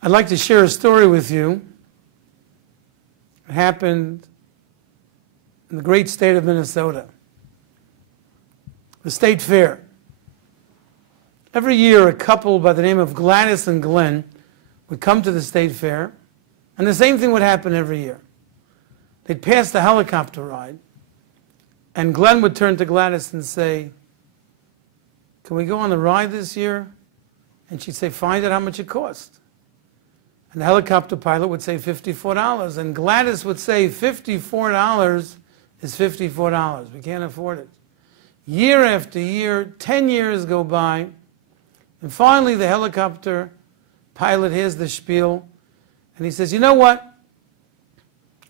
I'd like to share a story with you. It happened in the great state of Minnesota. The state fair. Every year, a couple by the name of Gladys and Glenn would come to the state fair, and the same thing would happen every year. They'd pass the helicopter ride, and Glenn would turn to Gladys and say, "Can we go on the ride this year?" And she'd say, "Find out how much it cost." And the helicopter pilot would say $54, and Gladys would say, $54 is $54. We can't afford it. Year after year, 10 years go by, and finally the helicopter pilot hears the spiel, and he says, "You know what?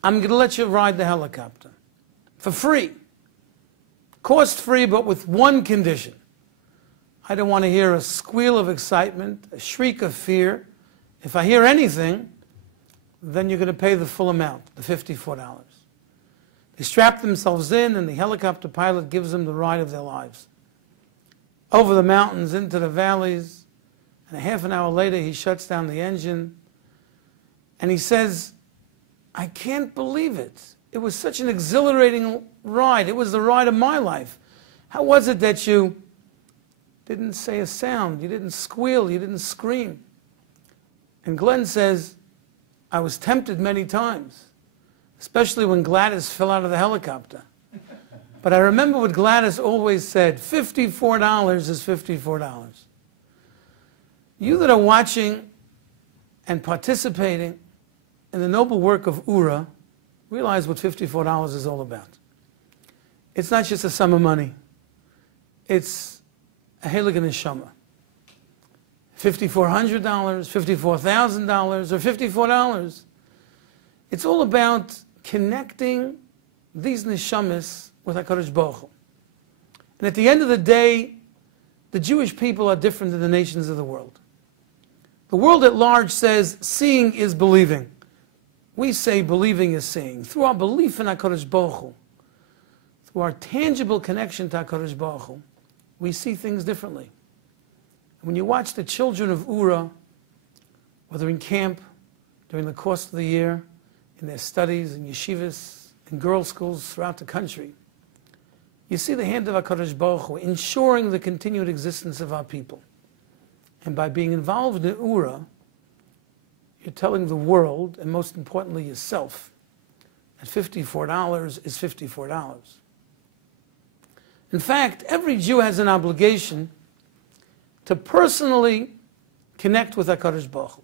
I'm going to let you ride the helicopter for free. Cost free, but with one condition. I don't want to hear a squeal of excitement, a shriek of fear. If I hear anything, then you're going to pay the full amount, the $54. They strap themselves in, and the helicopter pilot gives them the ride of their lives. Over the mountains, into the valleys, and a half an hour later, he shuts down the engine, and he says, "I can't believe it. It was such an exhilarating ride. It was the ride of my life. How was it that you didn't say a sound, you didn't squeal, you didn't scream?" And Glenn says, "I was tempted many times, especially when Gladys fell out of the helicopter. But I remember what Gladys always said, $54 is $54. You that are watching and participating in the noble work of Oorah realize what $54 is all about. It's not just a sum of money. It's a heilige neshama. $5,400, $54,000, or $54. It's all about connecting these neshamas with HaKadosh Baruch Hu. And at the end of the day, the Jewish people are different than the nations of the world. The world at large says seeing is believing. We say believing is seeing. Through our belief in HaKadosh Baruch Hu, through our tangible connection to HaKadosh Baruch Hu, we see things differently. When you watch the children of Oorah, whether in camp, during the course of the year, in their studies, in yeshivas, in girls' schools throughout the country, you see the hand of HaKadosh Baruch Hu ensuring the continued existence of our people. And by being involved in Oorah, you're telling the world, and most importantly yourself, that $54 is $54. In fact, every Jew has an obligation to personally connect with HaKadosh Baruch Hu.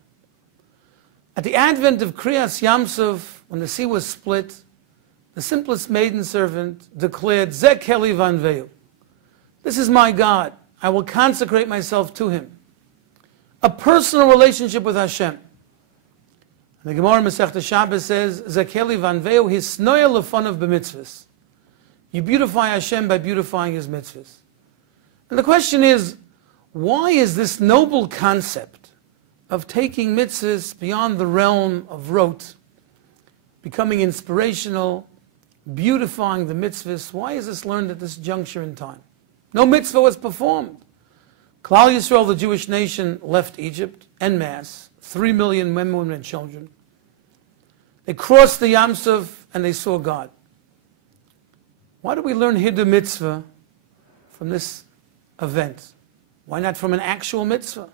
At the advent of Kriyas Yamsuf, when the sea was split, the simplest maiden servant declared, "Zeh keli vanveu." This is my God. I will consecrate myself to Him. A personal relationship with Hashem. And the Gemara Masechta Shabbos says, "Zeh keli vanveu hisnoya lefonav b'mitzvahs." You beautify Hashem by beautifying His mitzvahs. And the question is, why is this noble concept of taking mitzvahs beyond the realm of rote, becoming inspirational, beautifying the mitzvahs, why is this learned at this juncture in time? No mitzvah was performed. Klal Yisrael, the Jewish nation, left Egypt en masse, 3 million men, women, and children. They crossed the Yam Suf and they saw God. Why do we learn Hidu mitzvah from this event? Why not from an actual mitzvah?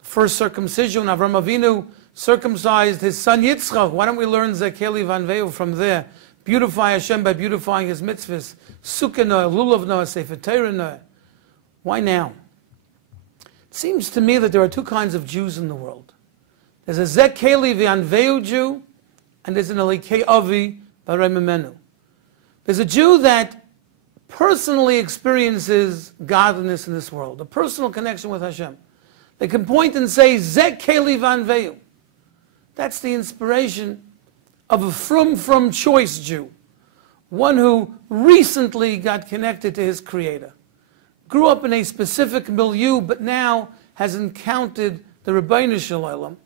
The first circumcision, Avram Avinu circumcised his son Yitzchak. Why don't we learn Zeh keli vanveu from there? Beautify Hashem by beautifying His mitzvahs. Sukkah noah, lulav noah, sefer Torah noah. Why now? It seems to me that there are two kinds of Jews in the world. There's a Zeh keli vanveu Jew, and there's an Elikei Avi barei mimenu. There's a Jew that personally experiences godliness in this world, a personal connection with Hashem. They can point and say, "Zeh keli vanveu." That's the inspiration of a from choice Jew, one who recently got connected to his Creator, grew up in a specific milieu, but now has encountered the Rebbeinu Shalom,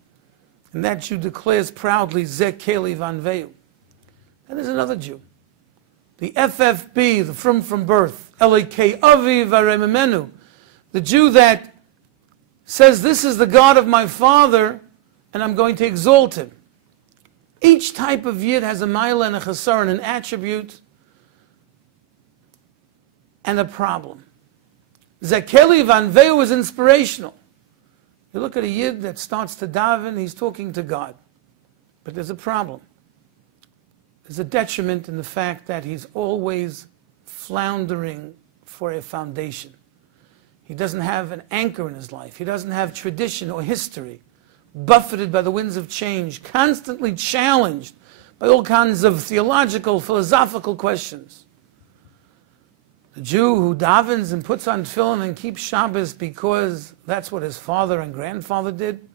and that Jew declares proudly, "Zeh keli vanveu." And there's another Jew, the FFB, the from birth, Elikei Avi barei mimenu, the Jew that says, "This is the God of my father, and I'm going to exalt him. Each type of Yid has a Maila and a Chasar, and an attribute and a problem. Zekeli Vanveu is inspirational. You look at a Yid that starts to daven, he's talking to God. But there's a problem. There's a detriment in the fact that he's always floundering for a foundation. He doesn't have an anchor in his life. He doesn't have tradition or history. Buffeted by the winds of change, constantly challenged by all kinds of theological, philosophical questions. The Jew who davens and puts on tefillin and keeps Shabbos because that's what his father and grandfather did,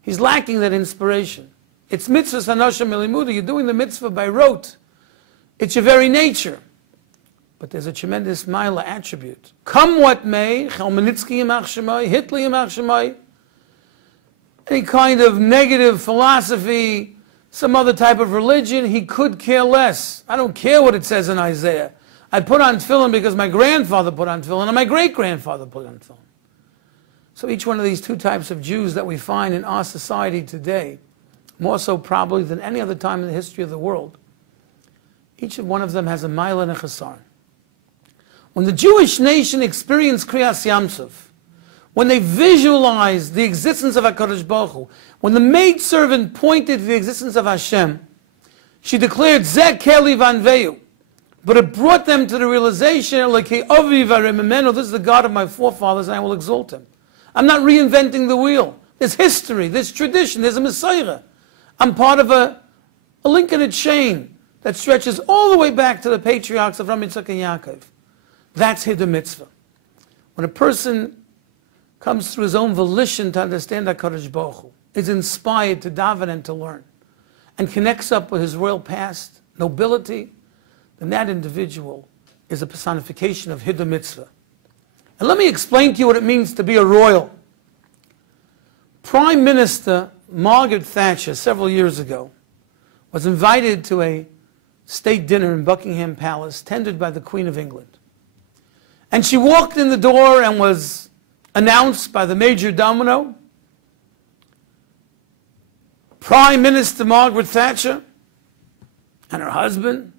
he's lacking that inspiration. It's mitzvah sanashim milimuda. You're doing the mitzvah by rote. It's your very nature. But there's a tremendous Maila attribute. Come what may, Chalmanitsky yimach shemai, Hitler yimach shemai, any kind of negative philosophy, some other type of religion, he could care less. I don't care what it says in Isaiah. I put on tefillin because my grandfather put on tefillin and my great-grandfather put on tefillin. So each one of these two types of Jews that we find in our society today, more so probably than any other time in the history of the world, each one of them has a Maila and a Chasar. When the Jewish nation experienced Kriyas Yamsuf, when they visualized the existence of HaKadosh Baruch Hu, when the maidservant pointed to the existence of Hashem, she declared, Zeh Keli Vanveu. But it brought them to the realization, like, this is the God of my forefathers, and I will exalt him. I'm not reinventing the wheel. There's history, there's tradition, there's a Messiah. I'm part of a link in a chain that stretches all the way back to the patriarchs of Ram Yitzchak and Yaakov. That's Hiddur Mitzvah. When a person comes through his own volition to understand HaKadosh Baruch Hu, is inspired to daven and to learn, and connects up with his royal past, nobility, then that individual is a personification of Hiddur Mitzvah. And let me explain to you what it means to be a royal. Prime Minister Margaret Thatcher, several years ago, was invited to a state dinner in Buckingham Palace, tended by the Queen of England. And she walked in the door and was announced by the Major Domino, Prime Minister Margaret Thatcher and her husband,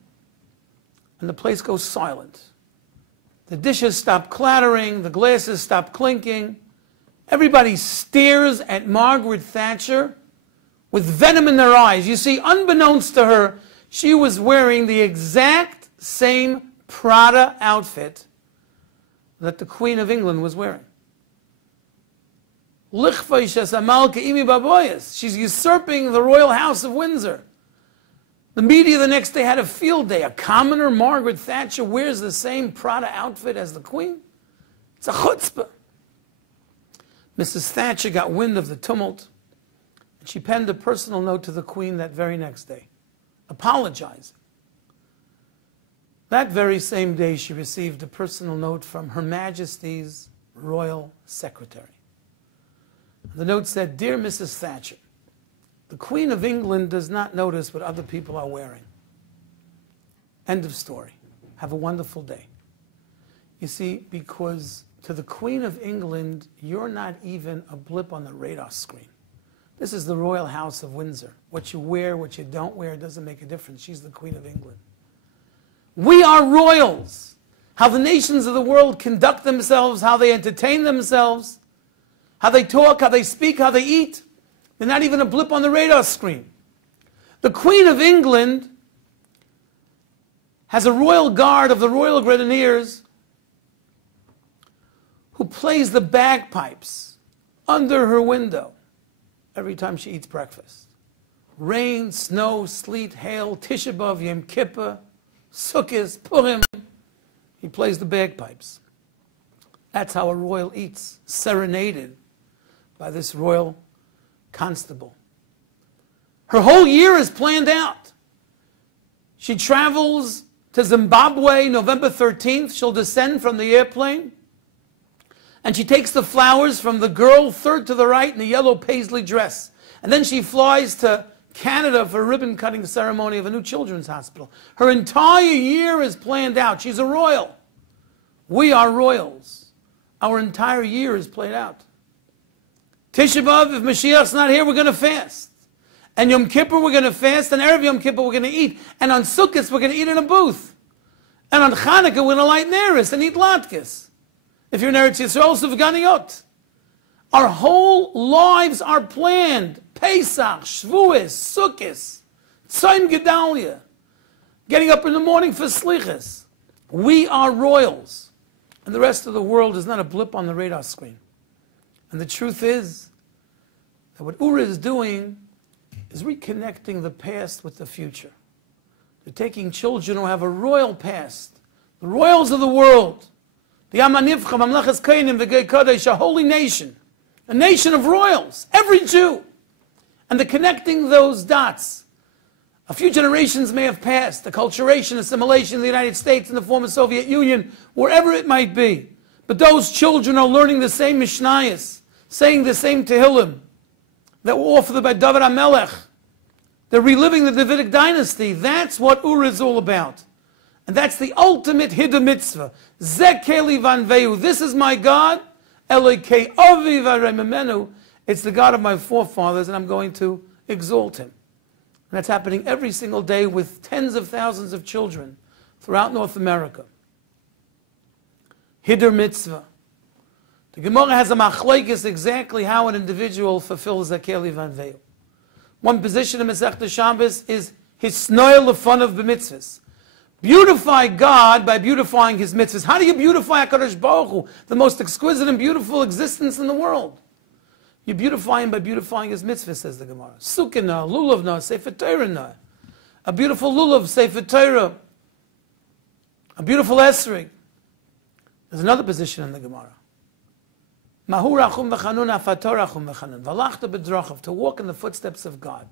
and the place goes silent. The dishes stop clattering, the glasses stop clinking. Everybody stares at Margaret Thatcher with venom in their eyes. You see, unbeknownst to her, she was wearing the exact same Prada outfit that the Queen of England was wearing. She's usurping the royal house of Windsor. The media the next day had a field day. A commoner, Margaret Thatcher, wears the same Prada outfit as the Queen. It's a chutzpah. Mrs. Thatcher got wind of the tumult, and she penned a personal note to the Queen that very next day, apologizing. That very same day, she received a personal note from Her Majesty's Royal Secretary. The note said, Dear Mrs. Thatcher, the Queen of England does not notice what other people are wearing. End of story. Have a wonderful day. You see, because to the Queen of England, you're not even a blip on the radar screen. This is the Royal House of Windsor. What you wear, what you don't wear, doesn't make a difference. She's the Queen of England. We are royals. How the nations of the world conduct themselves, how they entertain themselves, how they talk, how they speak, how they eat. They're not even a blip on the radar screen. The Queen of England has a royal guard of the Royal Grenadiers who plays the bagpipes under her window every time she eats breakfast. Rain, snow, sleet, hail, Tisha B'Av, Yom Kippur, Sukkot, Purim. He plays the bagpipes. That's how a royal eats, serenaded by this royal constable. Her whole year is planned out. She travels to Zimbabwe November 13th. She'll descend from the airplane, and she takes the flowers from the girl third to the right in the yellow paisley dress. And then she flies to Canada for a ribbon-cutting ceremony of a new children's hospital. Her entire year is planned out. She's a royal. We are royals. Our entire year is played out. Tisha B'Av, if Mashiach's not here, we're going to fast. And Yom Kippur, we're going to fast. And Erev Yom Kippur, we're going to eat. And on Sukkot, we're going to eat in a booth. And on Chanukah, we're going to light neris and eat latkes. If you're in Eretz Yisrael, Suvganiyot. Our whole lives are planned. Pesach, Shavuos, Sukkot, Tzom Gedalia. Getting up in the morning for slichas. We are royals. And the rest of the world is not a blip on the radar screen. And the truth is that what Oorah is doing is reconnecting the past with the future. They're taking children who have a royal past, the royals of the world, the Amanivcha, Mamlechas Kainim, the Gei Kodesh, a holy nation, a nation of royals, every Jew. And they're connecting those dots. A few generations may have passed, acculturation, assimilation in the United States and the former Soviet Union, wherever it might be. But those children are learning the same Mishnayos, saying the same Tehillim that were offered by David HaMelech. They're reliving the Davidic dynasty. That's what Oorah is all about. And that's the ultimate Hiddur mitzvah. Zeh keli vanveu. This is my God. Elokei avi v'arememenu. It's the God of my forefathers, and I'm going to exalt him. And that's happening every single day with tens of thousands of children throughout North America. Hiddur mitzvah. The Gemara has a machlokes exactly how an individual fulfills Zeh keli vanveu. One position in Masechta Shabbos is his snoil of fun of b'mitzvahs. Beautify God by beautifying his mitzvahs. How do you beautify HaKadosh Baruch Hu, the most exquisite and beautiful existence in the world? You beautify him by beautifying his mitzvahs, says the Gemara. Sukkah, lulav, sefer Torah. A beautiful lulav, sefer Torah. A beautiful esrog. There's another position in the Gemara. Mahurachum v'chanun afatorachum v'chanun. V'lachta b'drachav, to walk in the footsteps of God.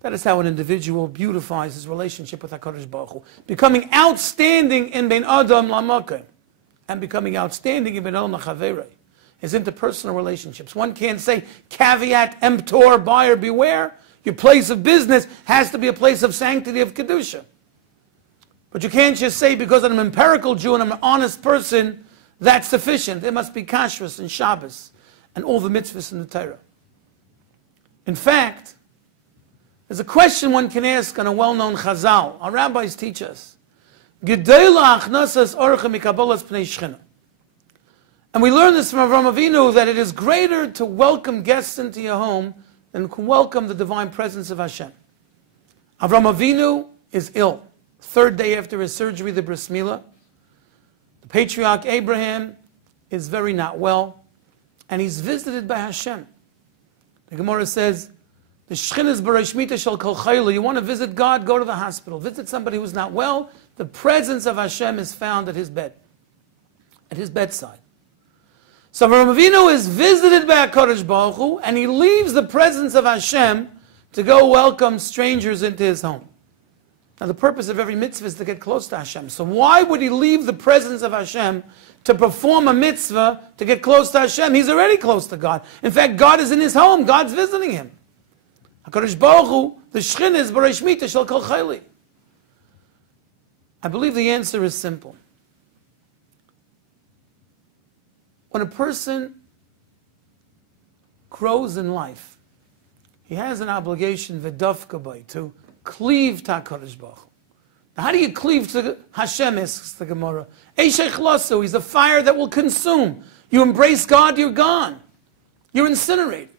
That is how an individual beautifies his relationship with HaKadosh Baruch Hu. Becoming outstanding in Ben Adam Lamakay. And becoming outstanding in Ben Adam Lachaverei. His interpersonal relationships. One can't say, caveat emptor, buyer beware. Your place of business has to be a place of sanctity of Kedusha. But you can't just say, because I'm an empirical Jew and I'm an honest person, that's sufficient. There must be kashrus and Shabbos and all the mitzvahs in the Torah. In fact, there's a question one can ask on a well-known chazal. Our rabbis teach us. Gedola achnasas orcha mikabolas pnei shchina. And we learn this from Avraham Avinu, that it is greater to welcome guests into your home than to welcome the divine presence of Hashem. Avraham Avinu is ill. Third day after his surgery, the bris milah. The patriarch Abraham is very not well, and he's visited by Hashem. The Gemara says, the Shechin is b'reish mita shel kol chayla. You want to visit God, go to the hospital. Visit somebody who's not well. The presence of Hashem is found at his bed, at his bedside. So Avraham Avinu is visited by HaKadosh Baruch Hu, and he leaves the presence of Hashem to go welcome strangers into his home. Now the purpose of every mitzvah is to get close to Hashem. So why would he leave the presence of Hashem to perform a mitzvah to get close to Hashem? He's already close to God. In fact, God is in his home. God's visiting him. HaKadosh Baruch Hu, the Shechin is b'reish mita shel kol chayli. I believe the answer is simple. When a person grows in life, he has an obligation v'dafka bay, to cleave to HaKadosh Baruch Hu. Now, how do you cleave to Hashem, asks the Gemara? Eishech lasu, he's a fire that will consume. You embrace God, you're gone. You're incinerated.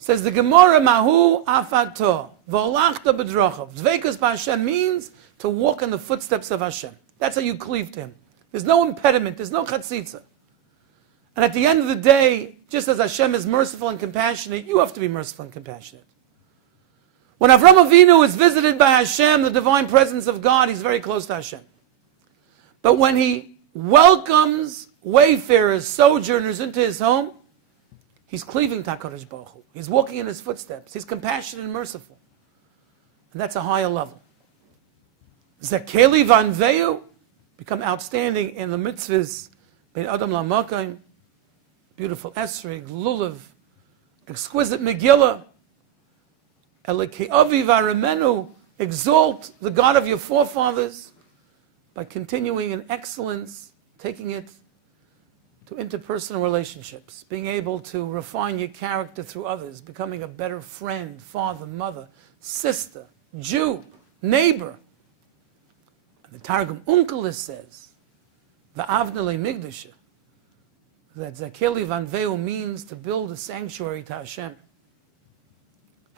Says the Gemara, mahu afato, v'olachta b'drachav. Dveikus b'Hashem means to walk in the footsteps of Hashem. That's how you cleave to him. There's no impediment, there's no chatzitza. And at the end of the day, just as Hashem is merciful and compassionate, you have to be merciful and compassionate. When Avraham Avinu is visited by Hashem, the divine presence of God, he's very close to Hashem. But when he welcomes wayfarers, sojourners into his home, he's cleaving to HaKadosh Baruch Hu. He's walking in his footsteps. He's compassionate and merciful. And that's a higher level. Zeh keli vanveu, become outstanding in the mitzvahs, Ben Adam Lamakayim, beautiful esrog, lulav, exquisite Megillah, Elokei avi v'aremenu, exalt the God of your forefathers by continuing in excellence, taking it to to interpersonal relationships, being able to refine your character through others, becoming a better friend, father, mother, sister, Jew, neighbor. And the Targum Onkelos says, V'avnei migdasha, that Zakeli Vanveu means to build a sanctuary to Hashem.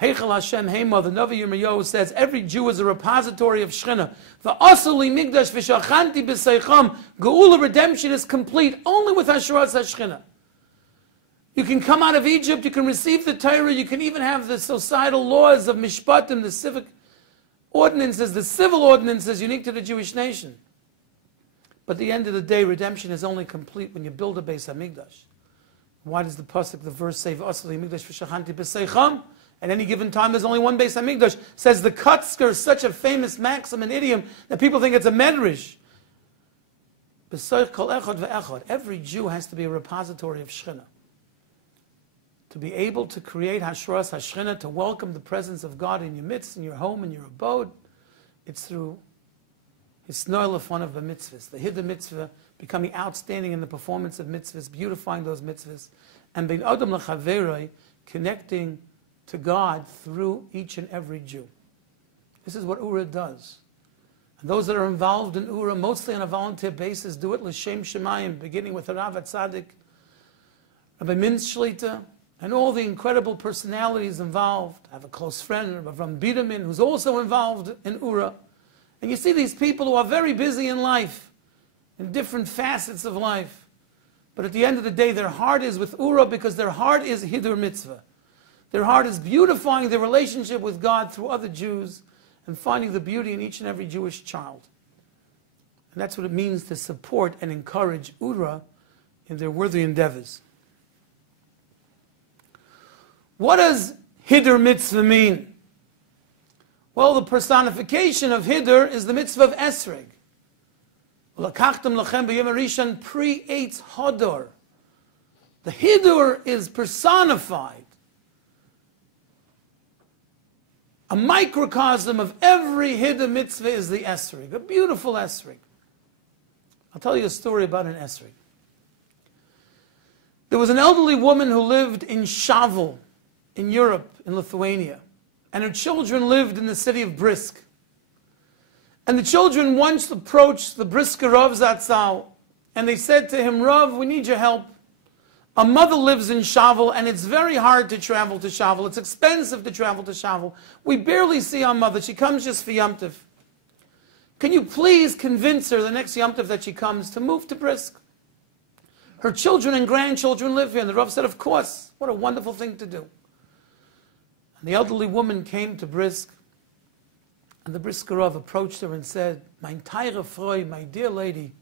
Heichal Hashem Hema, the Navi Yirmiyahu says, every Jew is a repository of Shechina. V'asuli migdash v'shachanti b'seicham. Geula, redemption is complete only with Hasharas HaShechina. You can come out of Egypt, you can receive the Torah, you can even have the societal laws of Mishpatim, the civic ordinances, the civil ordinances unique to the Jewish nation. But at the end of the day, redemption is only complete when you build a Beis HaMikdash. Why does the pasuk, the verse say, "V'asli migdash v'shachanti b'seicham"? At any given time, there's only one Beis HaMikdash. Says the Kutzker is such a famous maxim and idiom that people think it's a medrash. B'soich kol echad ve'echad. Every Jew has to be a repository of Shechina. To be able to create Hashras HaShechina, to welcome the presence of God in your midst, in your home, in your abode, it's through his Shnorg one of the mitzvahs, the hidden mitzvah, becoming outstanding in the performance of mitzvahs, beautifying those mitzvahs, and being Adam l'chaveroi, connecting to God through each and every Jew. This is what Oorah does. And those that are involved in Oorah, mostly on a volunteer basis, do it l'shem shemayim, beginning with the Rav Tzaddik, Rabbi Mintz Shlita, and all the incredible personalities involved. I have a close friend, Rabbi Biederman, who's also involved in Oorah. And you see these people who are very busy in life, in different facets of life. But at the end of the day, their heart is with Oorah because their heart is Hidur Mitzvah. Their heart is beautifying their relationship with God through other Jews and finding the beauty in each and every Jewish child. And that's what it means to support and encourage Oorah in their worthy endeavors. What does Hidur Mitzvah mean? Well, the personification of Hidur is the mitzvah of Esrog. L'kachtem lachem b'yom harishon pre-eitz Hodor. The Hidur is personified. A microcosm of every Hidur mitzvah is the Esrog, a beautiful Esrog. I'll tell you a story about an Esrog. There was an elderly woman who lived in Shavel, in Europe, in Lithuania, and her children lived in the city of Brisk. And the children once approached the Brisker Rav Zatzal, and they said to him, "Rav, we need your help. A mother lives in Shavel, and it's very hard to travel to Shavel. It's expensive to travel to Shavel. We barely see our mother. She comes just for Yom Tov. Can you please convince her the next Yom Tov that she comes to move to Brisk? Her children and grandchildren live here." And the Rav said, "Of course. What a wonderful thing to do." And the elderly woman came to Brisk, and the Brisker Rav approached her and said, "Mein teure Frau, my dear lady,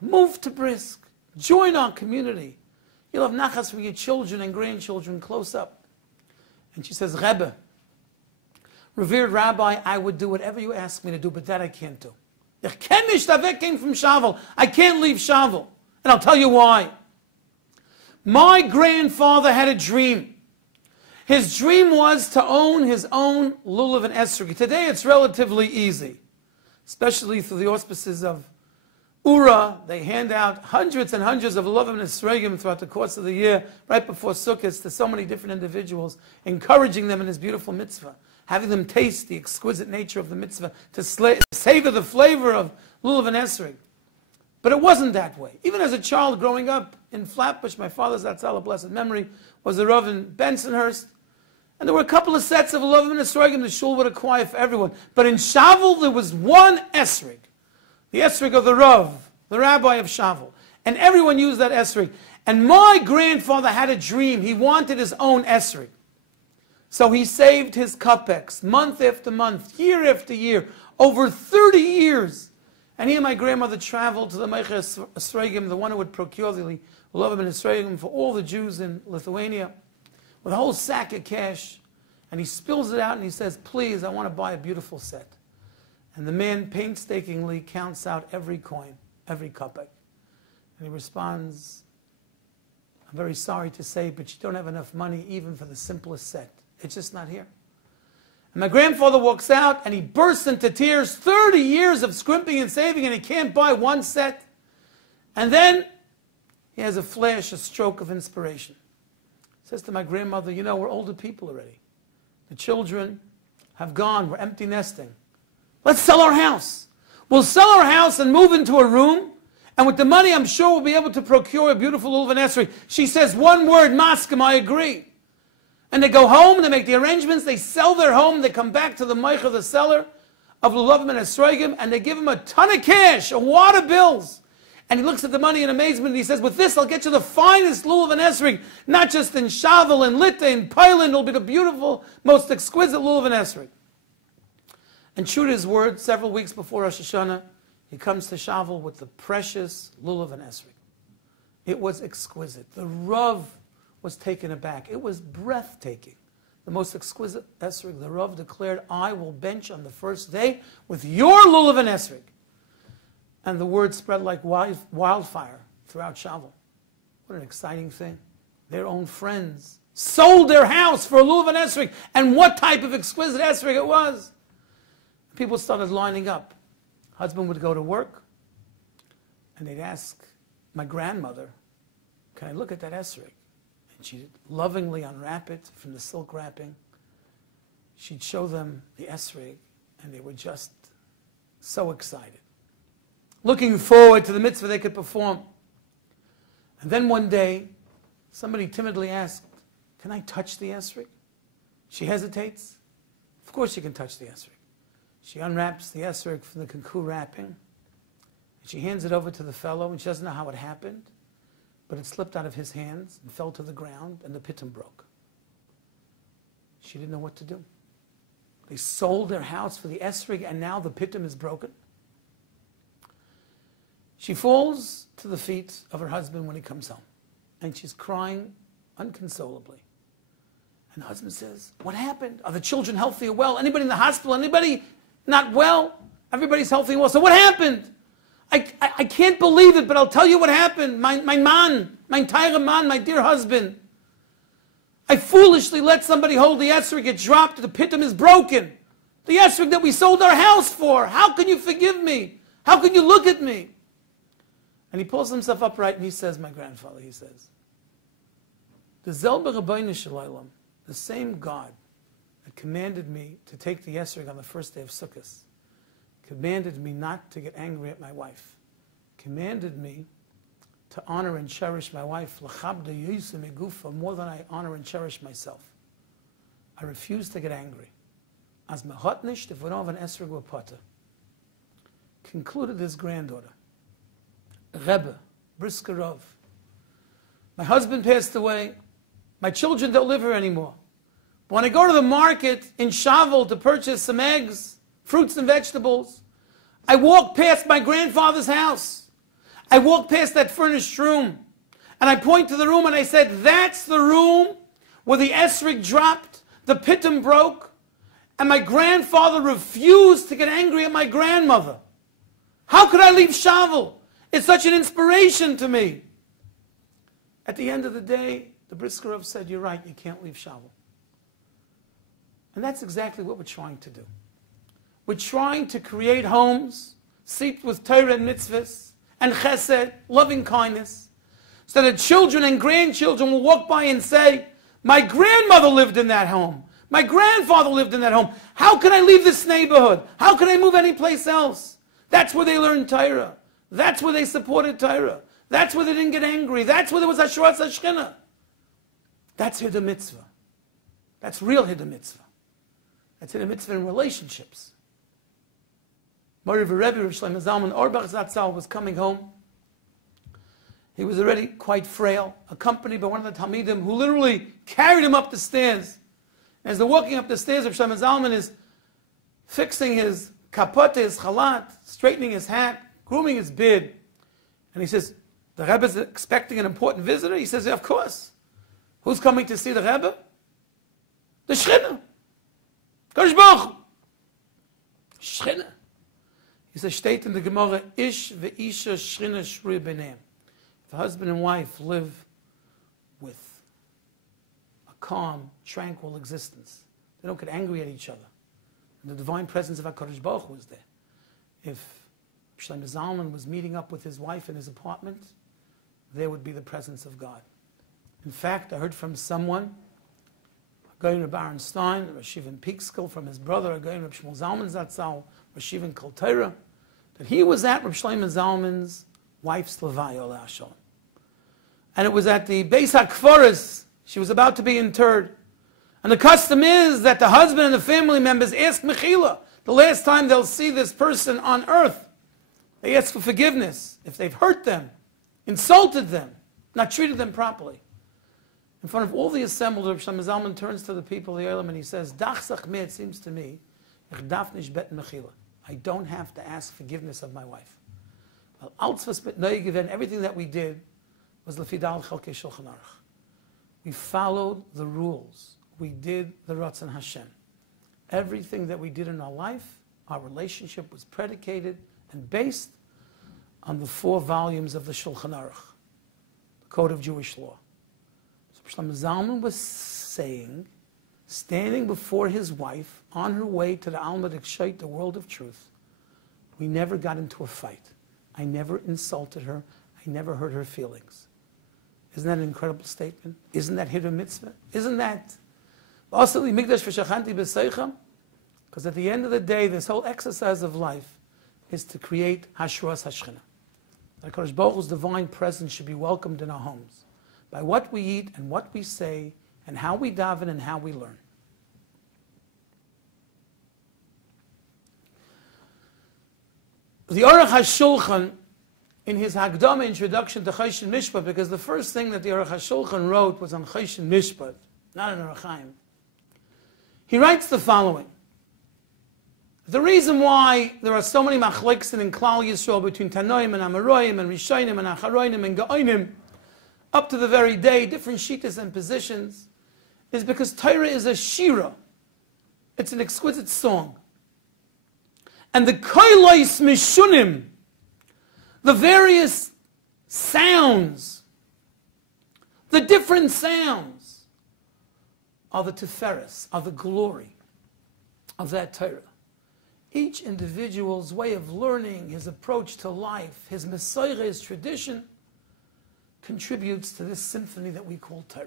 move to Brisk. Join our community. You'll have nachas for your children and grandchildren close up." And she says, "Rebbe, revered Rabbi, I would do whatever you ask me to do, but that I can't do. Ich kann nicht weggehen from Shavel. I can't leave Shavel. And I'll tell you why. My grandfather had a dream. His dream was to own his own lulav and esrog. Today it's relatively easy, especially through the auspices of Oorah. They hand out hundreds and hundreds of lulav and esrogim throughout the course of the year, right before Sukkot, to so many different individuals, encouraging them in this beautiful mitzvah, having them taste the exquisite nature of the mitzvah, to savor the flavor of lulav and esrog. But it wasn't that way. Even as a child growing up in Flatbush, my father's Zatzal, of blessed memory, was a Rav in Bensonhurst. And there were a couple of sets of lulav and esrogim the shul would acquire for everyone. But in Shavel, there was one esrog. The esrog of the Rav, the rabbi of Shavel. And everyone used that esrog. And my grandfather had a dream. He wanted his own esrog. So he saved his kopecks month after month, year after year, over 30 years. And he and my grandmother traveled to the Meicher Esrogim, the one who would procure the lulav and esrogim for all the Jews in Lithuania, with a whole sack of cash. And he spills it out and he says, "Please, I want to buy a beautiful set." And the man painstakingly counts out every coin, every kopek. And he responds, "I'm very sorry to say, but you don't have enough money even for the simplest set. It's just not here." And my grandfather walks out and he bursts into tears. 30 years of scrimping and saving, and he can't buy one set. And then he has a flash, a stroke of inspiration. He says to my grandmother, you know, we're older people already. The children have gone, we're empty nesting. Let's sell our house. We'll sell our house and move into a room, and with the money I'm sure we'll be able to procure a beautiful lulav and esrog. She says one word, maskim, I agree. And they go home, they make the arrangements, they sell their home, they come back to the meicher, the seller of lulavim and esrogim, and they give him a ton of cash, a wad of bills. And he looks at the money in amazement and he says, with this I'll get you the finest lulav and esrog, not just in Shavel and Litta and Pailan, it'll be the beautiful, most exquisite lulav and esrog. And true to his word, several weeks before Rosh Hashanah, he comes to Shavel with the precious lulav and esrog. It was exquisite. The Rav was taken aback. It was breathtaking. The most exquisite esrog. The Rav declared, I will bench on the first day with your lulav and esrog. And the word spread like wildfire throughout Shavel. What an exciting thing. Their own friends sold their house for a lulav and esrog. And what type of exquisite esrog it was. People started lining up. Husband would go to work, and they'd ask my grandmother, can I look at that esrog? And she'd lovingly unwrap it from the silk wrapping. She'd show them the esrog, and they were just so excited, looking forward to the mitzvah they could perform. And then one day, somebody timidly asked, can I touch the esrog? She hesitates. Of course you can touch the esrog. She unwraps the esrog from the kunku wrapping, and she hands it over to the fellow, and she doesn't know how it happened, but it slipped out of his hands and fell to the ground, and the pitum broke. She didn't know what to do. They sold their house for the esrog, and now the pitum is broken. She falls to the feet of her husband when he comes home, and she's crying unconsolably. And the husband says, what happened? Are the children healthy or well? Anybody in the hospital? Anybody not well? Everybody's healthy and well. So what happened? I can't believe it, but I'll tell you what happened. My man, my entire man, my dear husband. I foolishly let somebody hold the esrog. It dropped. The pitum is broken. The esrog that we sold our house for. How can you forgive me? How can you look at me? And he pulls himself upright and he says, my grandfather, he says, the Zelbe Rabbeinu Shalom, the same God that commanded me to take the esrog on the first day of Sukkot, commanded me not to get angry at my wife, commanded me to honor and cherish my wife, more than I honor and cherish myself. I refuse to get angry. As mehotnish, if we don't have an esrog or potter. Concluded his granddaughter, Rebbe, Briskerov. My husband passed away. My children don't live here anymore. But when I go to the market in Shavel to purchase some eggs, fruits and vegetables, I walk past my grandfather's house. I walk past that furnished room. And I point to the room and I said, that's the room where the esrog dropped, the pitum broke, and my grandfather refused to get angry at my grandmother. How could I leave Shavel? It's such an inspiration to me. At the end of the day, the Briskerov said, you're right, you can't leave Shavel. And that's exactly what we're trying to do. We're trying to create homes seeped with Torah and mitzvahs and chesed, loving kindness, so that children and grandchildren will walk by and say, my grandmother lived in that home. My grandfather lived in that home. How can I leave this neighborhood? How can I move anyplace else? That's where they learned Torah. That's where they supported Torah. That's where they didn't get angry. That's where there was Hashras HaShechina. That's Hiddah Mitzvah. That's real Hiddah Mitzvah. That's Hiddah Mitzvah in relationships. Mori Rebbe Rav Shlomo Zalman Auerbach Zatzal was coming home. He was already quite frail, accompanied by one of the Talmidim who literally carried him up the stairs. As they're walking up the stairs, Rav Shlomo Zalman is fixing his kapot, his chalat, straightening his hat, grooming his beard. And he says, the Rebbe is expecting an important visitor? He says, yeah, of course. Who's coming to see the Rebbe? The Shechina. Kodesh Baruch Hu. Shechina. He says, steht in the Gemara, Ish ve'isha Shechina shruya b'neim. If a husband and wife live with a calm, tranquil existence, they don't get angry at each other. And the divine presence of HaKadosh Baruch Hu is there. If Shlomo Zalman was meeting up with his wife in his apartment, there would be the presence of God. In fact, I heard from someone, going to Baron Stein, Rashiv Peekskill, from his brother, going to Shmuel Zalman Zatzal, Rashiv Kol Torah, that he was at Reb Shlomo Zalman's wife's Levaya Oleh Hashem. And it was at the Beis HaKforos. She was about to be interred. And the custom is that the husband and the family members ask Mechila. The last time they'll see this person on earth, they ask for forgiveness if they've hurt them, insulted them, not treated them properly. In front of all the assembled, Reb Shlomo Zalman turns to the people of the Olam and he says, Dachsach me, it seems to me, ich darf nicht beten Mechila. I don't have to ask forgiveness of my wife. Well, Altzvas mit Neugewen, everything that we did was Lefidal Chalkei Shulchan Aruch. We followed the rules. We did the Ratzon Hashem. Everything that we did in our life, our relationship was predicated and based on the 4 volumes of the Shulchan Aruch, the Code of Jewish Law. So Shlomo Zalman was saying, standing before his wife on her way to the Alma D'Kshait, the world of truth, we never got into a fight. I never insulted her. I never hurt her feelings. Isn't that an incredible statement? Isn't that Hiddur Mitzvah? Isn't that? Because at the end of the day, this whole exercise of life is to create Hashras Hashchina. That HaKadosh Baruch Hu's divine presence should be welcomed in our homes by what we eat and what we say and how we daven and how we learn. The Oorah HaShulchan, in his Hagdama introduction to Choshen Mishpat, because the first thing that the Oorah HaShulchan wrote was on Choshen Mishpat, not on Oorah Chaim, he writes the following. The reason why there are so many machlekes in Klal Yisrael between Tanoim and Amoraim and Rishonim and Acharonim and Gaonim, up to the very day, different shittas and positions, is because Torah is a shira. It's an exquisite song. And the koilos mishunim, the various sounds, the different sounds, are the tiferes, are the glory of that Torah. Each individual's way of learning, his approach to life, his Messiah, his tradition, contributes to this symphony that we call Torah.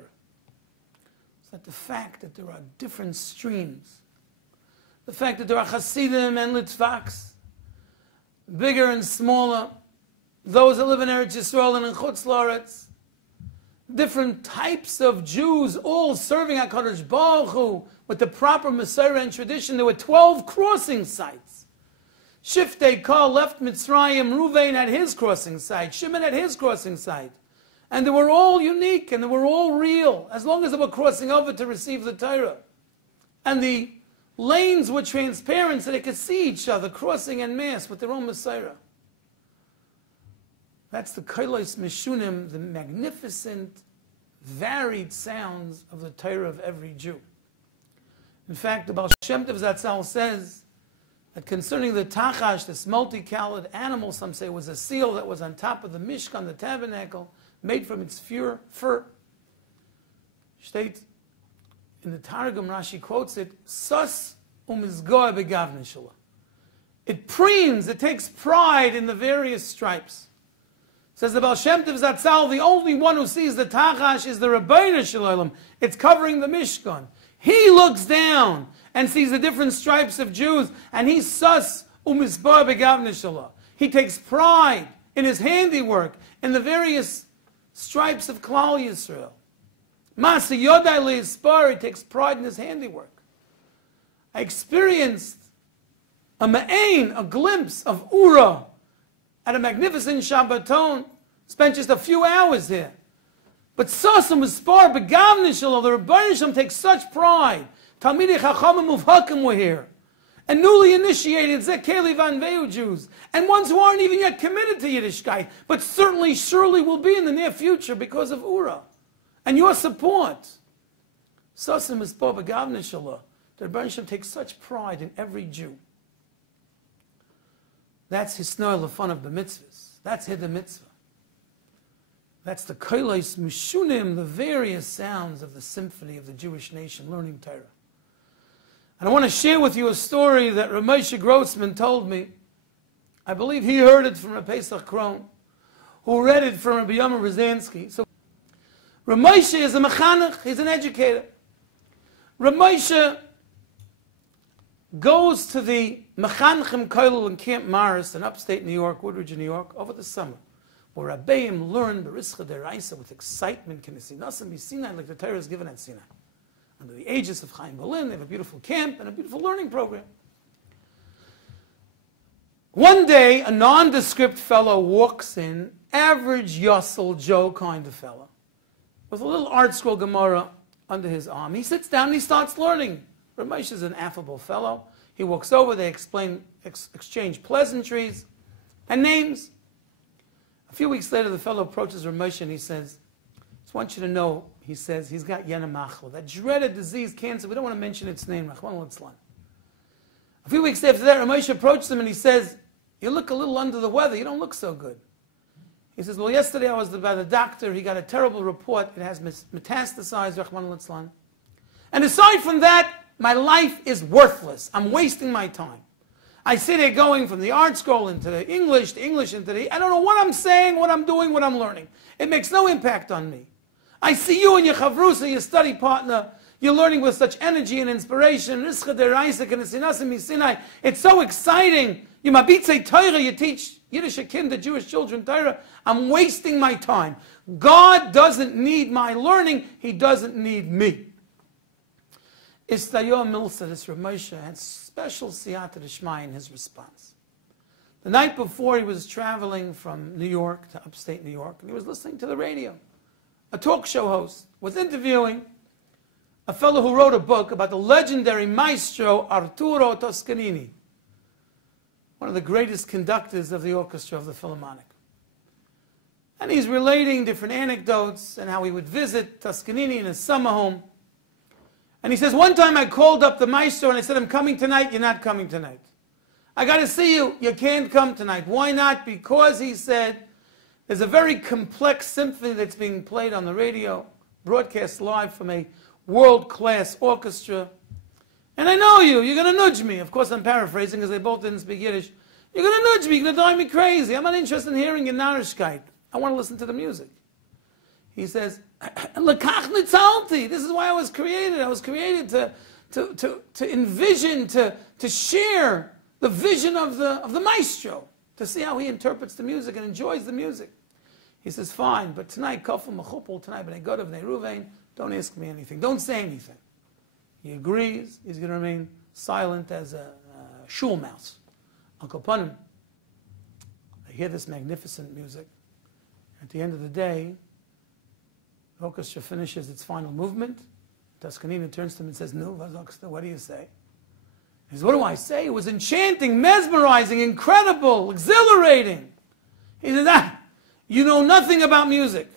So that the fact that there are different streams, the fact that there are Hasidim and Litvaks, bigger and smaller, those that live in Eretz Yisrael and in Chutz La'aretz, different types of Jews, all serving HaKadosh Baruch Hu with the proper Messiah and tradition. There were 12 crossing sites. Shiftei Kol left Mitzrayim, Ruvain had his crossing site, Shimon had his crossing site. And they were all unique and they were all real, as long as they were crossing over to receive the Torah. And the lanes were transparent so they could see each other crossing en masse with their own Messiah. That's the koilos mishunim, the magnificent, varied sounds of the Torah of every Jew. In fact, the Baal Shem Tov Zatzal says that concerning the tachash, this multicolored animal, some say was a seal that was on top of the Mishkan, the tabernacle, made from its fur. State in the Targum, Rashi quotes it, Sus umizgoa begavne shala. It preens, it takes pride in the various stripes. Says the Baal Shem Tov Zatzal, the only one who sees the tachash is the Rabbeinu Shalom. It's covering the Mishkan. He looks down and sees the different stripes of Jews, and he's sus umizgoa begavne shala. He takes pride in his handiwork, in the various stripes of Klal Yisrael. Masa Yodai Le'Ispar, he takes pride in his handiwork. I experienced a ma'ain, a glimpse of Oorah at a magnificent Shabbaton. Spent just a few hours here. But Sasam Ispar Begavne Shalom, the Rebbeinu Shalom takes such pride. Talmidei Chachamim Uvhakim were here. And newly initiated Zekeli Van Veu Jews, and ones who aren't even yet committed to Yiddishkeit, but certainly, surely will be in the near future because of Oorah and your support. Sasim is Boba Gavne Shalom. The Rebbeinu Shalom takes such pride in every Jew. That's Hisnoel Lefon of the mitzvahs. That's Hiddur Mitzvah. That's the koilos mishunim, the various sounds of the symphony of the Jewish nation learning Torah. And I want to share with you a story that Ramosha Grossman told me. I believe he heard it from Rav Pesach Kron, who read it from Rabbi Yoma Rosansky. So Rav Moshe is a mechanech, he's an educator. Rav Moshe goes to the Mechanchim Kollel in Camp Morris in upstate New York, Woodridge, New York, over the summer, where Rabbeim learn Berischa Deraisa with excitement, Kinesinas and Sinai, like the Torah is given at Sinai. Under the aegis of Chaim Berlin, they have a beautiful camp and a beautiful learning program. One day, a nondescript fellow walks in, average Yossel Joe kind of fellow, with a little art scroll Gemara under his arm. He sits down and he starts learning. Rav Moshe is an affable fellow. He walks over, they exchange pleasantries and names. A few weeks later, the fellow approaches Rav Moshe and he says, I just want you to know, he says, he's got Yena Machla, that dreaded disease, cancer. We don't want to mention its name. A few weeks after that, Rav Moshe approaches him and he says, you look a little under the weather. You don't look so good. He says, well, yesterday I was by the doctor. He got a terrible report. It has metastasized, Rahman al-Islam. And aside from that, my life is worthless. I'm wasting my time. I sit here going from the art scroll into the English into the... I don't know what I'm saying, what I'm doing, what I'm learning. It makes no impact on me. I see you and your chavrusa, your study partner. You're learning with such energy and inspiration. It's so exciting. You mabitzei Torah, you teach Yiddish kinder, Jewish children Torah. I'm wasting my time. God doesn't need my learning. He doesn't need me. Istayo Milsa, this Rav Moshe, had special siyata d'shmai in his response. The night before, he was traveling from New York to upstate New York, and he was listening to the radio. A talk show host was interviewing a fellow who wrote a book about the legendary maestro Arturo Toscanini, one of the greatest conductors of the orchestra of the Philharmonic. And he's relating different anecdotes and how he would visit Toscanini in his summer home. And he says, one time I called up the maestro and I said, I'm coming tonight, you're not coming tonight. I got to see you, you can't come tonight. Why not? Because, he said, there's a very complex symphony that's being played on the radio, broadcast live from a world-class orchestra. And I know you, you're going to nudge me. Of course, I'm paraphrasing because they both didn't speak Yiddish. You're going to nudge me, you're going to drive me crazy. I'm not interested in hearing your Narishkeit. I want to listen to the music. He says, this is why I was created. I was created to envision, to share the vision of the maestro, to see how he interprets the music and enjoys the music. He says, fine, but tonight, kafel mechupel, tonight, b'nei Gad b'nei Ruvain, don't ask me anything. Don't say anything. He agrees. He's going to remain silent as a shul mouse. Uncle Panim, they hear this magnificent music. At the end of the day, the orchestra finishes its final movement. Toscanini turns to him and says, no, what do you say? He says, what do I say? It was enchanting, mesmerizing, incredible, exhilarating. He says, you know nothing about music.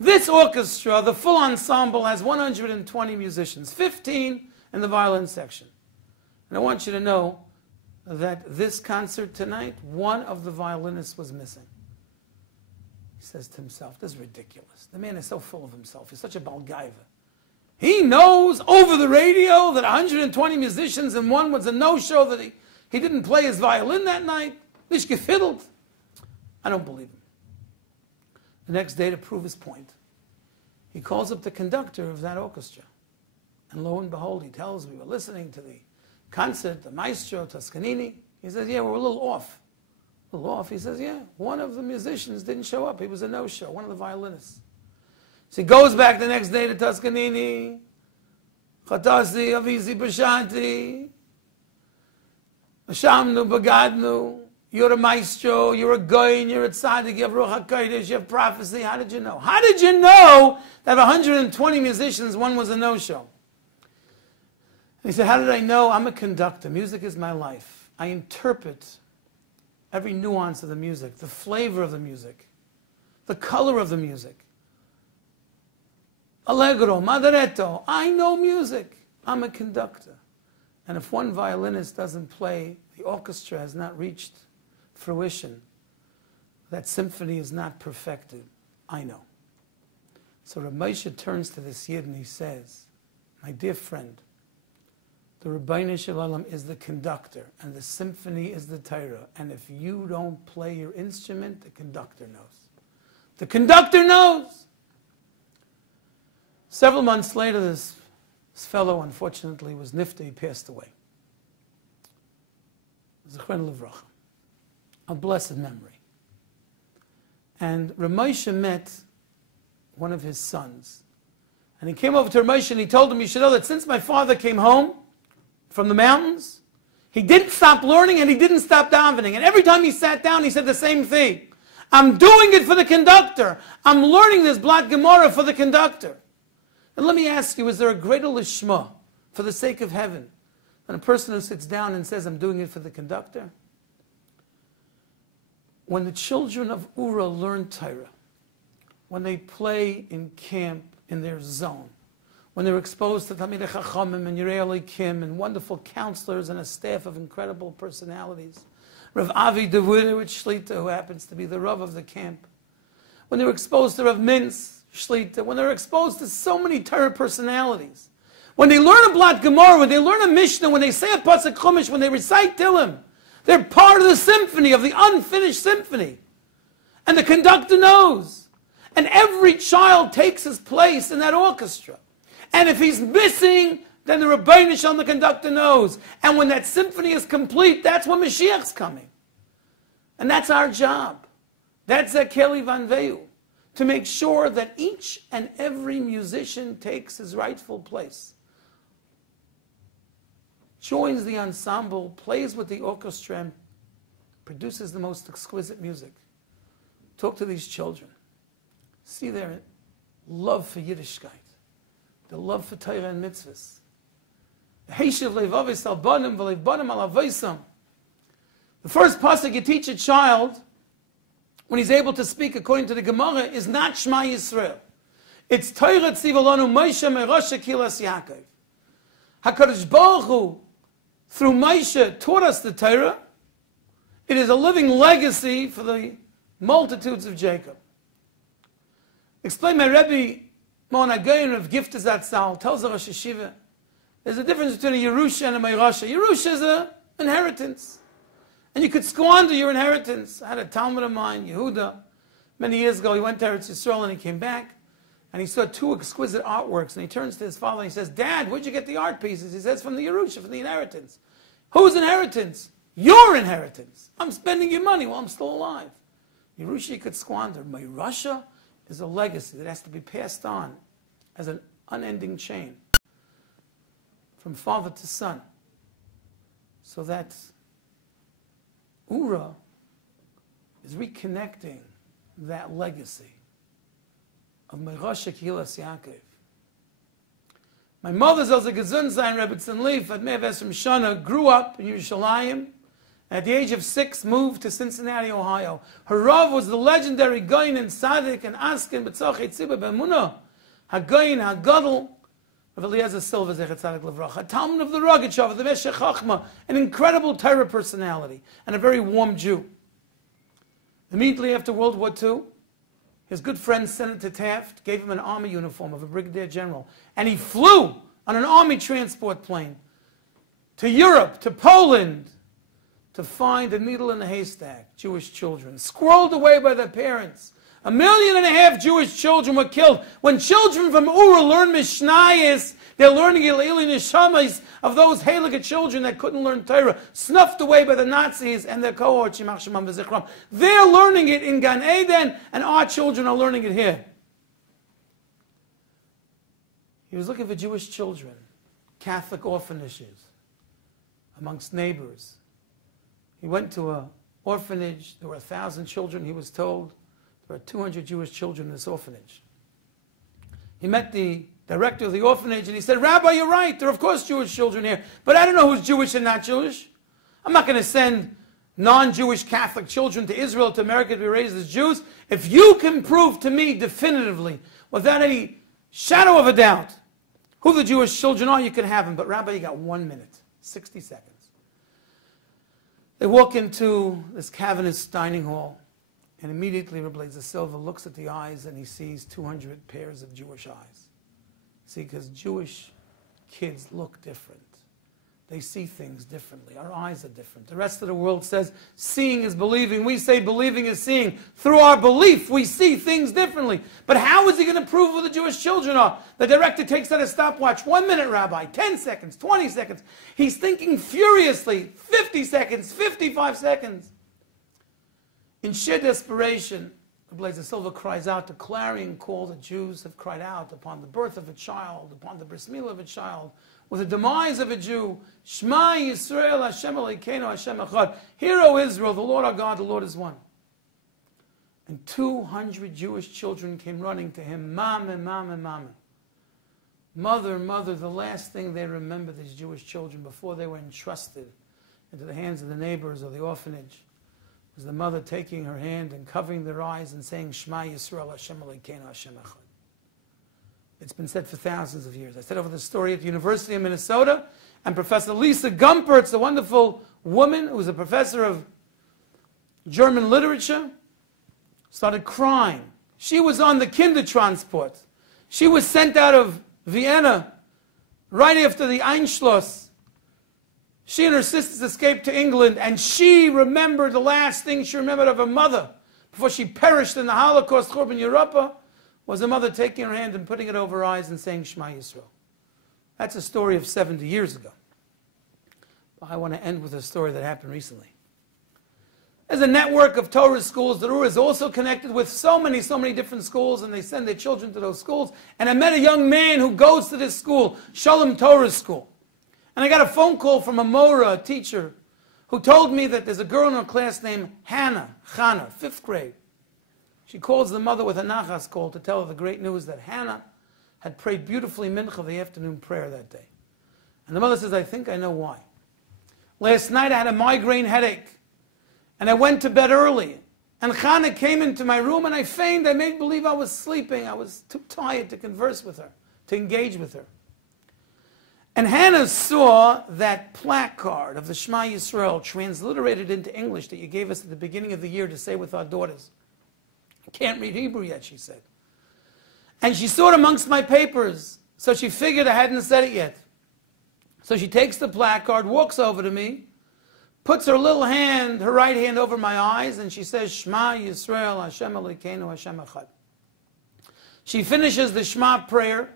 This orchestra, the full ensemble, has 120 musicians, 15 in the violin section. And I want you to know that this concert tonight, one of the violinists was missing. He says to himself, this is ridiculous. The man is so full of himself. He's such a balgaiva. He knows over the radio that 120 musicians and one was a no-show, that he didn't play his violin that night. Nicht gefiddled. I don't believe him. The next day, to prove his point, he calls up the conductor of that orchestra. And lo and behold, he tells me, we're listening to the concert, the maestro, Toscanini. He says, yeah, we're a little off. A little off? He says, yeah, one of the musicians didn't show up. He was a no-show, one of the violinists. So he goes back the next day to Toscanini. Chatasi, Avizi, Bashanti. Ashamnu, Bagadnu. You're a maestro, you're a goyin, you're a tzaddik, you have Ruach HaKodesh, you have prophecy. How did you know? How did you know that 120 musicians, one was a no-show? He said, how did I know? I'm a conductor. Music is my life. I interpret every nuance of the music, the flavor of the music, the color of the music. Allegro, Moderetto. I know music. I'm a conductor. And if one violinist doesn't play, the orchestra has not reached fruition. That symphony is not perfected. I know. So Rav Moshe turns to this Yid and he says, my dear friend, the Rabbeinu Shalom is the conductor and the symphony is the Torah. And if you don't play your instrument, the conductor knows. The conductor knows. Several months later, this fellow, unfortunately, was nifta. He passed away. Zechron Livracha, a blessed memory. And Ramosha met one of his sons. And he came over to Ramosha and he told him, you should know that since my father came home from the mountains, he didn't stop learning and he didn't stop davening. And every time he sat down, he said the same thing. I'm doing it for the conductor. I'm learning this Blat Gemara for the conductor. And let me ask you, is there a greater lishma for the sake of heaven than a person who sits down and says, I'm doing it for the conductor? When the children of Oorah learn Torah, when they play in camp in their zone, when they're exposed to Talmidei Chachamim and Yerei Elikim and wonderful counselors and a staff of incredible personalities, Rav Avi Davidovich Shlita, who happens to be the Rav of the camp, when they're exposed to Rav Mintz Shlita, when they're exposed to so many Torah personalities, when they learn a Blat Gemara, when they learn a Mishnah, when they say a Pasuk Chumash, when they recite Tillim, they're part of the symphony, of the unfinished symphony. And the conductor knows. And every child takes his place in that orchestra. And if he's missing, then the Rebbeinu Shalom, the conductor, knows. And when that symphony is complete, that's when Mashiach's coming. And that's our job. That's Keli Van Veu, to make sure that each and every musician takes his rightful place, joins the ensemble, plays with the orchestra, and produces the most exquisite music. Talk to these children. See their love for Yiddishkeit, the love for Torah and mitzvahs. The first pasuk you teach a child when he's able to speak according to the Gemara is not Shema Yisrael. It's Torah Tzivalanu Moshe Merosha Kilas Yaakov. HaKadosh Baruch Hu, through Moshe, taught us the Torah. It is a living legacy for the multitudes of Jacob. Explained by Rebbe Mon Agayon of Giftas Atzal, tells the Rosh Yeshiva, there's a difference between a Yerusha and a Meirasha. Yerusha is an inheritance. And you could squander your inheritance. I had a Talmud of mine, Yehuda, many years ago. He went to Eretz Yisrael and he came back and he saw two exquisite artworks. And he turns to his father and he says, Dad, where'd you get the art pieces? He says, from the Yerusha, from the inheritance. Whose inheritance? Your inheritance. I'm spending your money while I'm still alive. Yerusha you could squander. Meirasha is a legacy that has to be passed on as an unending chain from father to son, so that Oorah is reconnecting that legacy of Meirasha Kilas Yaakov. My mother, Zelza Gesundsein, Rabbi Lieff, at Me'avesrim Shana, grew up in Yerushalayim. At the age of 6, moved to Cincinnati, Ohio. Her Rav was the legendary Goyin and Tzaddik and Askin B'tzachei Tzibah B'emunah, HaGoyin HaGadol, Rav Eliezer Silva Zechat Tzaddik Livracha, a Talmud of the Rogatchover, of the Meshech Chochmah, an incredible Torah personality, and a very warm Jew. Immediately after World War II, his good friend Senator Taft gave him an army uniform of a brigadier general, and he flew on an army transport plane to Europe, to Poland, to find a needle in a haystack, Jewish children, squirreled away by their parents. 1.5 million Jewish children were killed. When children from Oorah learn Mishnayos, they're learning Ilili Neshamas of those Heilige children that couldn't learn Torah, snuffed away by the Nazis and their cohorts, Shemach Shemam V'Zichram. They're learning it in Gan Eden, and our children are learning it here. He was looking for Jewish children, Catholic orphanages, amongst neighbors. He went to an orphanage. There were 1,000 children, he was told. There are 200 Jewish children in this orphanage. He met the director of the orphanage and he said, Rabbi, you're right. There are, of course, Jewish children here. But I don't know who's Jewish and not Jewish. I'm not going to send non-Jewish Catholic children to Israel, to America, to be raised as Jews. If you can prove to me definitively, without any shadow of a doubt, who the Jewish children are, you can have them. But Rabbi, you got 1 minute, 60 seconds. They walk into this cavernous dining hall, and immediately Rabbi Leiff Silva looks at the eyes and he sees 200 pairs of Jewish eyes. See, because Jewish kids look different. they see things differently. Our eyes are different. The rest of the world says seeing is believing. We say believing is seeing. Through our belief, we see things differently. But how is he going to prove who the Jewish children are? The director takes out a stopwatch. 1 minute, Rabbi. 10 seconds. 20 seconds. He's thinking furiously. 50 seconds. 55 seconds. In sheer desperation, Rabbi Leiff cries out the clarion call that Jews have cried out upon the birth of a child, upon the bris milah of a child, with the demise of a Jew. Shema Yisrael Hashem Elokeinu Hashem Echad. Hear, O Israel, the Lord our God, the Lord is one. And 200 Jewish children came running to him. Mama, mama, mama. Mother, mother, the last thing they remember, these Jewish children, before they were entrusted into the hands of the neighbors or the orphanage, was the mother taking her hand and covering their eyes and saying, Shema Yisrael Hashem Elokeinu Hashem Echad. It's been said for thousands of years. I said over the story at the University of Minnesota, and Professor Lisa Gumpertz, a wonderful woman who was a professor of German literature, started crying. She was on the Kindertransport. She was sent out of Vienna right after the Einschluss. She and her sisters escaped to England, and she remembered the last thing she remembered of her mother before she perished in the Holocaust, Churban Europa, was her mother taking her hand and putting it over her eyes and saying, Shema Yisrael. That's a story of 70 years ago. I want to end with a story that happened recently. There's a network of Torah schools. The Oorah is also connected with so many different schools, and they send their children to those schools. And I met a young man who goes to this school, Shalom Torah School. And I got a phone call from a Mora, a teacher, who told me that there's a girl in her class named Chana, 5th grade. She calls the mother with a nachas call to tell her the great news that Hannah had prayed beautifully mincha, the afternoon prayer that day. And the mother says, I think I know why. Last night I had a migraine headache, and I went to bed early. And Chana came into my room, and I feigned, I made believe I was sleeping. I was too tired to converse with her, to engage with her. And Hannah saw that placard of the Shema Yisrael transliterated into English that you gave us at the beginning of the year to say with our daughters. I can't read Hebrew yet, she said. And she saw it amongst my papers, so she figured I hadn't said it yet. So she takes the placard, walks over to me, puts her little hand, her right hand over my eyes, and she says, Shema Yisrael Hashem Elokeinu Hashem Echad. She finishes the Shema prayer.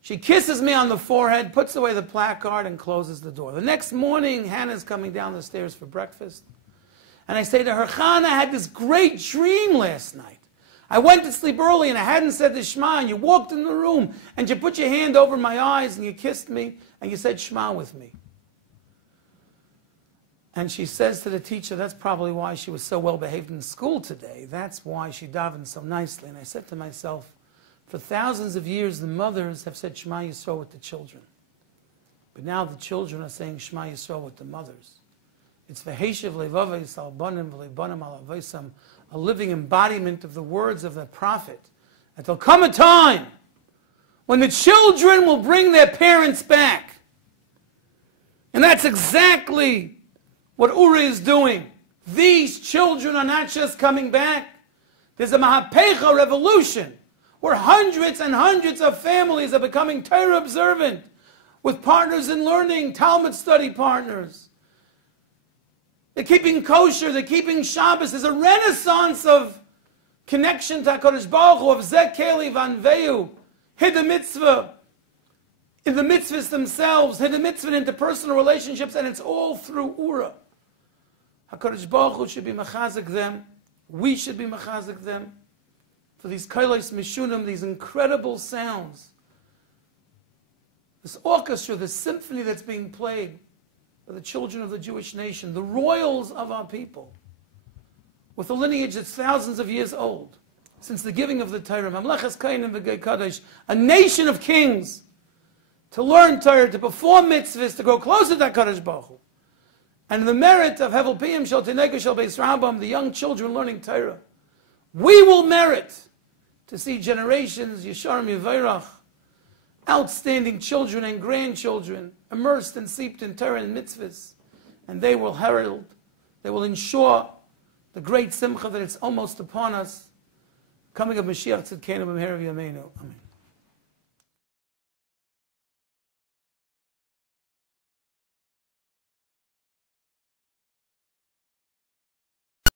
She kisses me on the forehead, puts away the placard, and closes the door. The next morning, Hannah's coming down the stairs for breakfast. And I say to her, Chana, I had this great dream last night. I went to sleep early and I hadn't said the Shema, and you walked in the room and you put your hand over my eyes and you kissed me and you said Shema with me. And she says to the teacher, that's probably why she was so well behaved in school today. That's why she davened so nicely. And I said to myself, for thousands of years the mothers have said Shema Yisrael with the children. But now the children are saying Shema Yisrael with the mothers. It's v'heshiv levaveis al banim v'lebanim al avosam, a living embodiment of the words of the prophet. That there'll come a time when the children will bring their parents back. And that's exactly what Oorah is doing. These children are not just coming back. There's a Mahapecha revolution where hundreds and hundreds of families are becoming Torah observant with partners in learning, Talmud study partners. They're keeping kosher, they're keeping Shabbos. There's a renaissance of connection to HaKadosh Baruch Hu, of Zeh Keli Vanveyu, Hidden Mitzvah, in the mitzvahs themselves, Hidden Mitzvah in interpersonal relationships, and it's all through Oorah. HaKadosh Baruch Hu should be mechazik them. We should be mechazik them for these kailos mishunim, these incredible sounds. This orchestra, this symphony that's being played by the children of the Jewish nation, the royals of our people, with a lineage that's thousands of years old, since the giving of the Torah, Mamlechas Kainim v'Gei Kadosh, a nation of kings, to learn Torah, to perform mitzvahs, to go closer to HaKadosh Baruch Hu. And the merit of Hevel Piyim Shel Tinegu Shel Beis Rambam, the young children learning Torah, we will merit to see generations, Yesharim Yevairach, outstanding children and grandchildren immersed and steeped in Torah and mitzvahs, and they will herald, they will ensure the great simcha that it's almost upon us, coming of Mashiach Tzidkenu B'Meher V'Yameinu. Amen.